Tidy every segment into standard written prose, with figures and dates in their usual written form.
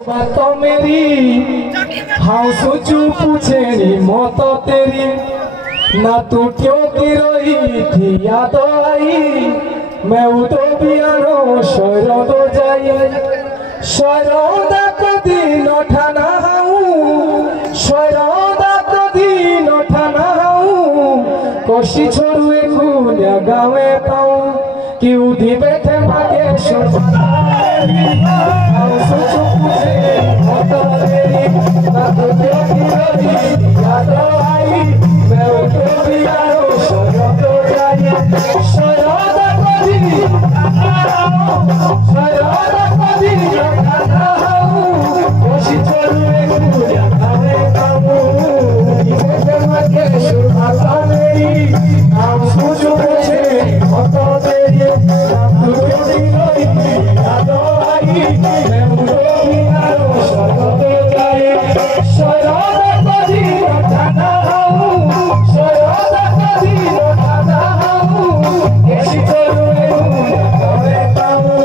बात मेरी हाँ सोचू पूछे मत तेरी ना तू क्यों की रही थी याद आई मैं उदो बियानो शरद जाई शरद कदी नठाना हाऊ शरद कदी नठाना हाऊ कोशी छोड़ुए खुल्या गावे पाऊं कि उदी बैठे मागे शोभा सोचो पूछे मत तेरी ना तो तेरी याद आई मैं उठो बियानो शरद जाई शरद कदी नठाना हाऊ कोशी छोड़ुए खुल्या गावे पाऊं कि बैठे मागे शोभा मेरी हम सोचो पूछे मत तेरी ना तो तेरी याद आई मैं उठो बियानो शरद जाई शरद कदी नठाना हाऊ शरद कदी नठाना हाऊ केशी छोड़ुए खुल्या गावे पाऊं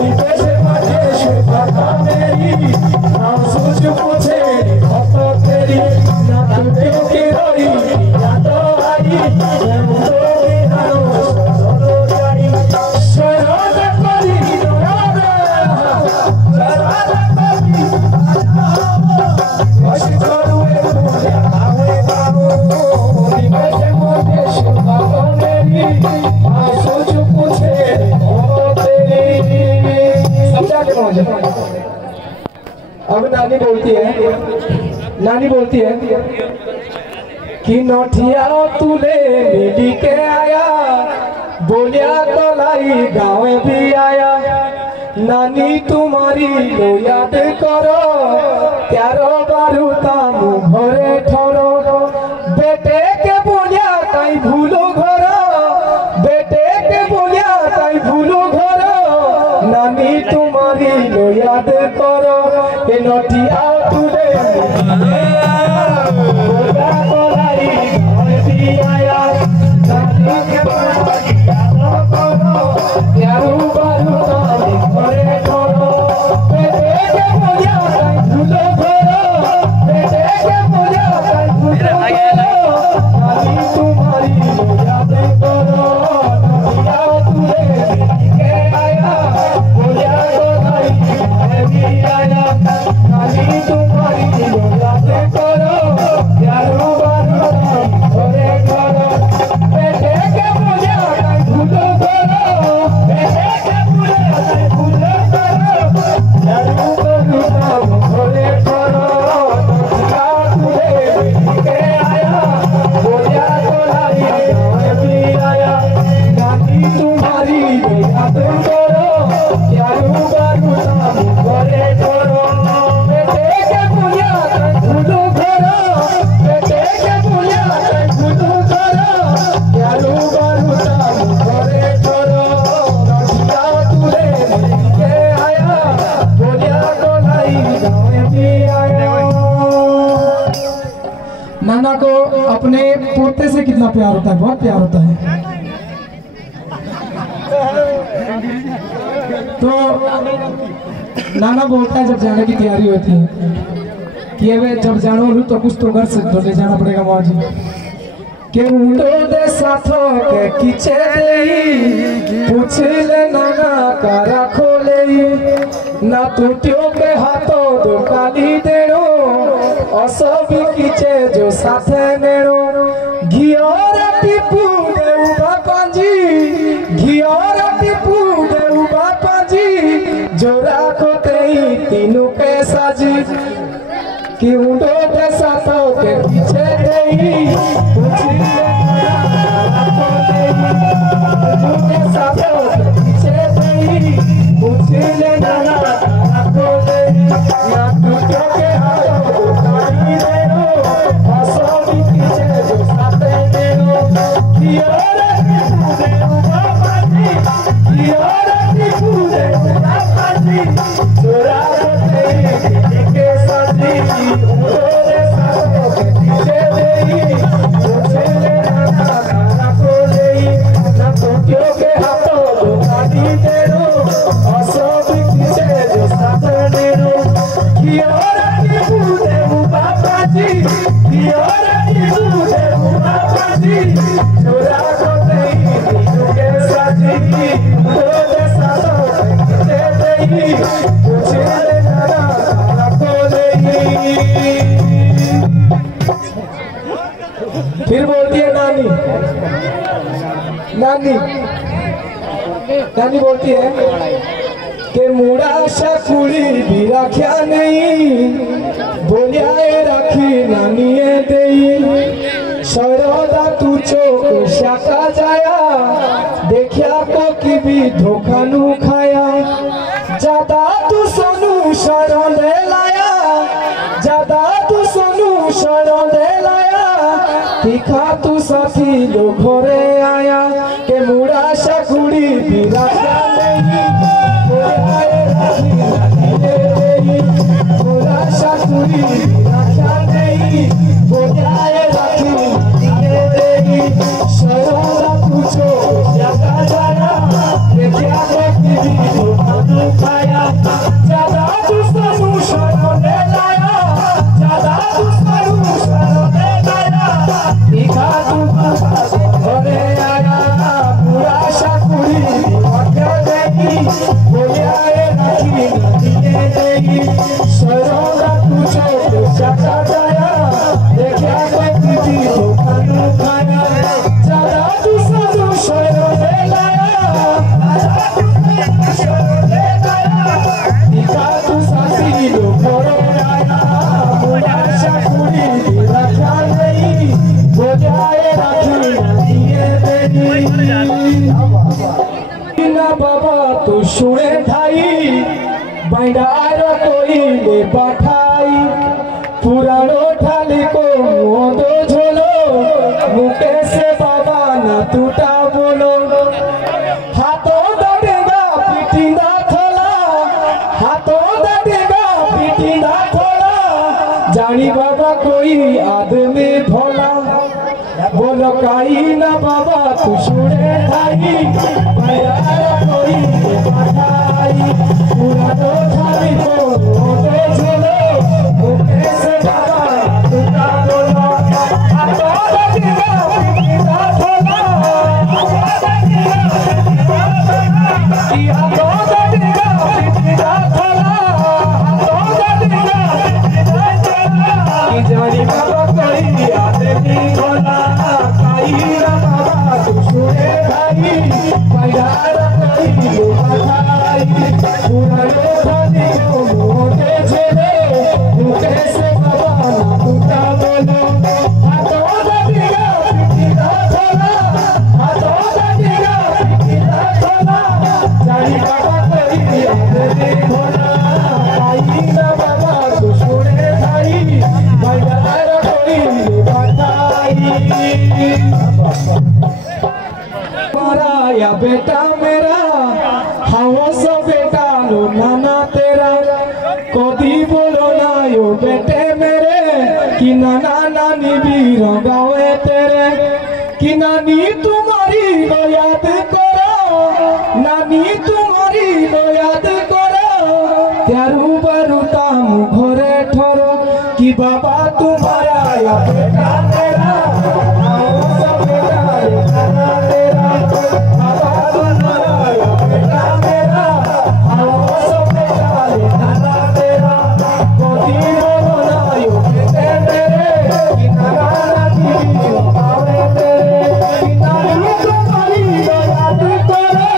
विदेशे मागे शोभा मेरी हम सोचो पूछे मत तेरी ना तो तेरी याद आई मैं उठो बियानो शरद जाई शरद कदी अब नानी बोलती है कि नौठिया तुले मिली के आया बोलिया कलाई गाँव भी आया नानी तुम्हारी लो याद करो त्यारो बारूता मुहरे ठोरो बेटे के बोलिया कहीं भूलो घर बेटे के बोलिया कहीं भूलो घर नानी तुम्हारी लो याद करो ए नौठिया तुले नाना को अपने पोते से कितना प्यार होता है, बहुत प्यार होता है। तो नाना बोलता है जब जाने की तैयारी होती है कि अबे जब जानो लू तो कुछ तो घर से तो ले जाना पड़ेगा माँ जी के उड़ो दे साथों के किचे दे पूछ ले नाना का रखो ले ना टूटियो के हाथों दो काली देनो असबी किचे जो साथे नेनो घियोर टिपू दे उबा पांजी घियोर टिपू दे उबा पांजी जो राखो तेई तीनों के साजी कि उड़ो दे साथों के पीछे देई पूछ ले रखो तेई तीनों के साथों के पीछे देई पूछ ले नाना रखो तेई ना टूटो के हाथों काली देनो असबी किचे जो साथे देनो घियोर टिपू दे उबा पांजी घियोर टिपू दे उबा पांजी जो राखो तेई तीनों के साजी क्यों के हाथों दो काटी तेरो असो भी किसे फिर बोलती है नानी नानी नानी बोलती है कि मुड़ा सा कुड़ी भी रखा नहीं बोलिया राखी नानी दे सरोदा तू चोक शाका जाया देखिया को की भी धोखा नु खाया ज्यादा तू सोनू शरण दे लाया ज्यादा तू सोनू शरण दे लाया दिखा तू साथी लो घरे आया के मुड़ा सा कुड़ी भी रखा नहीं मुड़ा सा कुड़ी भी रखा नहीं बोलाए राखी सरोरा पूछो ज्यादा जाया देखिया देखी खाया ज्यादा दुश्मनु शरण ले लाया ज्यादा दुश्मनु शरण ले लाया दिखा तू घरे आया पूरा शाकुरी वाक्य देगी बोलियाए राखी नदिए देगी सरोरा पूछो ज्यादा जाया देखिया देखी खाया ज्यादा दुश्मनु शरण ले लाया बाबा तू सुने भाई बंडार कोई ले बैठाई पुरानो ठाली को मोदो झोलो मुके से बाबा ना टूटा बोलो हाथों दटेगा पीठी ना थोला हाथों दटेगा पीठी ना थोला जानी बाबा कोई आदमी भोला बोलो काई ना बाबा तू सुने भाई बंडार कोई ले बैठाई पुरानो ठाली को मोदो झोलो मुके से बाबा टूटा बोलो हाथों दटेगा पीठी ना थोला जानी बाबा कोई आदमी भोला काई ना बाबा तू सुने भाई बंडार कोई ले बैठाई पुरानो ठाली को मोदो झोलो मुके से बाबा ना टूटा बोलो हाथों दटेगा पीठी ना थोला हाथों दटेगा पीठी ना थोला जानी बाबा कोई आदमी भोला काई ना बाबा तू सुने भाई बंडार कोई ले बैठाई मारा या बेटा मेरा हवा सा बेटा लो नाना तेरा कभी बोलो ना यो बेटे मेरे कि नाना नानी भी रंगावे तेरे कि नानी तुम्हारी लो याद करो नानी तुम्हारी लो याद करो त्यारू बरुता घरे ठरो कि बाबा तुम्हारा या बेटा मेरा हवा सा बेटा लो नाना तेरा बाबा तुम्हारा या बेटा मेरा हवा सा बेटा लो नाना तेरा कभी बोलो ना यो बेटे मेरे कि नाना नानी रंगावे तेरे कि नानी तुम्हारी लो याद करो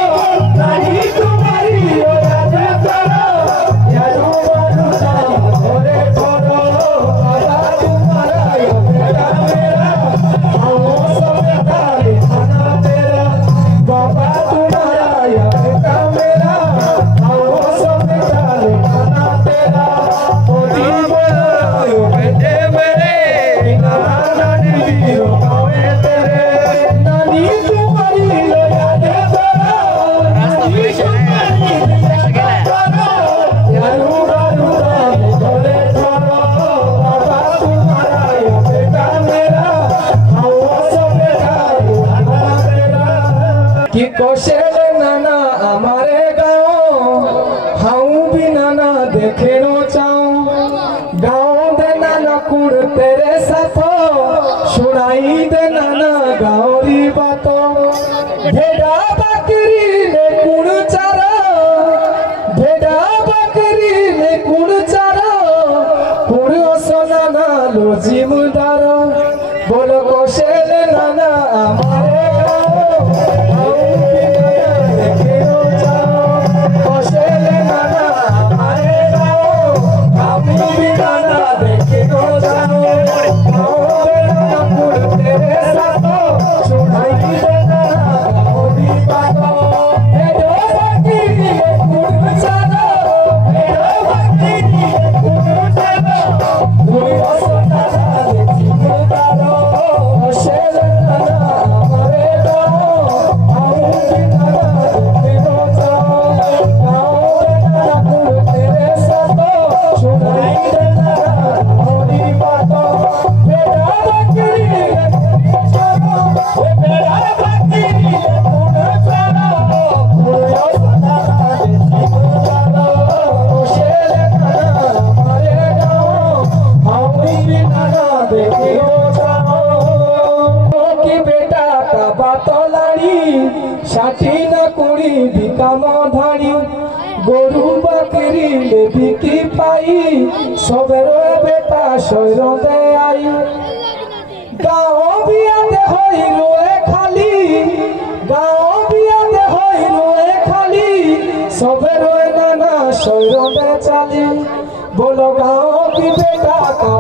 नानी तुम्हारी लो याद करो यारू बरुता घरे ठरो बाबा तुम्हारा या बेटा বেবি কি পাই সবের বেটা শৈরতে আই গাঁও বিয়াতে হই রুয়ে খালি গাঁও বিয়াতে হই রুয়ে খালি সবের নানা শৈরতে চালি बोलो गाँव की बेटा का